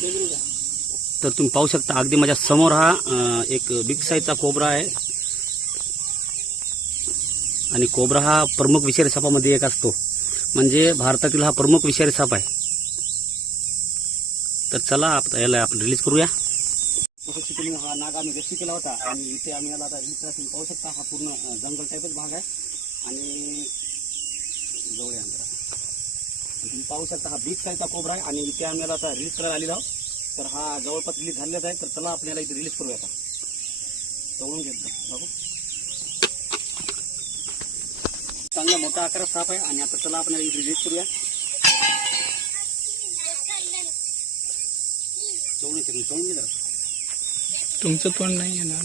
तर तुम्ही पाहू शकता अगदी माझ्या समोर हा एक बिग साईजचा कोबरा आहे आणि कोबरा हा प्रमुख विषारी सापामध्ये एक असतो, म्हणजे भारतातील हा प्रमुख विषारी साप आहे. तर चला याला आपण रिलीज करूया. तुम्ही हा नाग आम्ही रेस्क्यू केला होता आणि इथे आम्ही याला आता रिलीज करा. तुम्ही पाहू शकता हा पूर्ण जंगल टाईपच भाग आहे आणि जवळ अंतर तुम्ही पाहू शकता हा बिग साईजचा कोबरा आहे आणि इथे आम्ही याला आता रिलीज करायला आलेलो आहोत. तर हा जवळपास रिलीज झालेलाच आहे. तर चला आपल्याला इथे रिलीज करूया. आता जवळून घेतलं बघू, चांगला मोठा आकारात साप आहे आणि आता चला आपल्याला इथे रिलीज करूया. जवळून जरा तुमचं तोंड नाही येणार.